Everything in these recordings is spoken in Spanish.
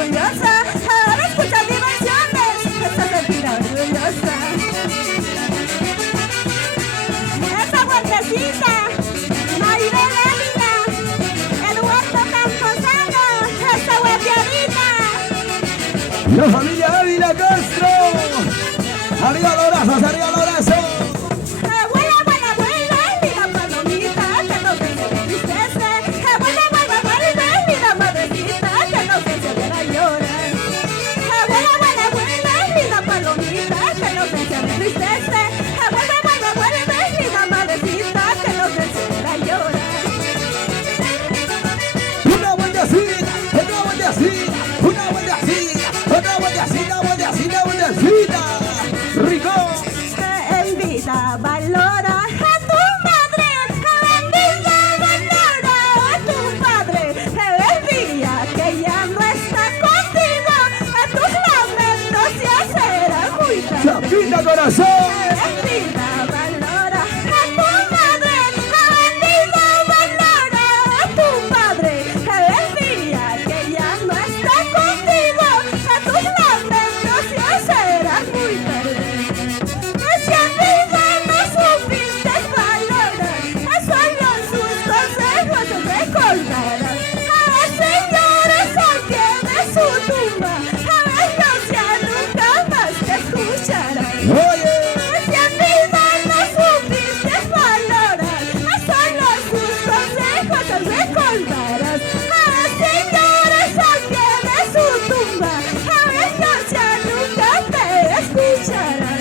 orgullosa. Ahora escucha mis versiones, esa sentirá orgullosa. Esa fuertecita, Maribel Ávila, Eduardo Camposano, esa guapiadita. La familia Ávila Castro. Arriba los brazos, arriba los brazos. Abuela, abuela, abuela, linda palomita, que no se entristece. Abuela, abuela, abuela, linda madrecita, que no se entra llorar. Abuela, abuela, abuela, linda palomita, que no se entristece. Abuela, abuela, abuela, linda madrecita, que no se entra llorar. Una vueltecita, otra vueltecita, una vueltecita, otra vueltecita, vueltecita, vueltecita. Rico. En vida valora a tu madre, en vida valora a tu padre. El día que ya no está contigo, a tus lamentos ya será muy tarde. Chapita corazón. En vida valora a tu madre, en vida valora a tu padre. El día que ya no está contigo, a tus lamentos ya será muy tarde. Si en vida no supiste valorar, solo sus consejos recordarás. A señores al pie de su tumba, a ellos ya nunca más te escucharán. Oye. Si en vida no supiste valorar, solo sus consejos recordarás. A señores al pie de su tumba, a ellos ya nunca te escucharán.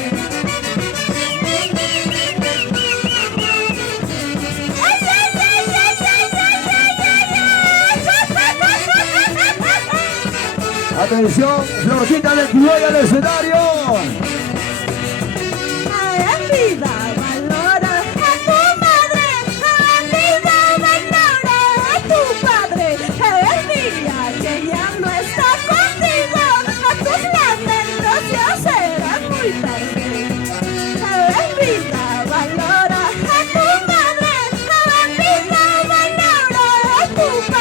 Atención, Florcita de Cuyoy al escenario. En vida valora a tu madre, en vida valora a tu padre. El día que ya no está contigo, a tus lamentos ya será muy tarde. En vida valora a tu madre, en vida valora a tu padre.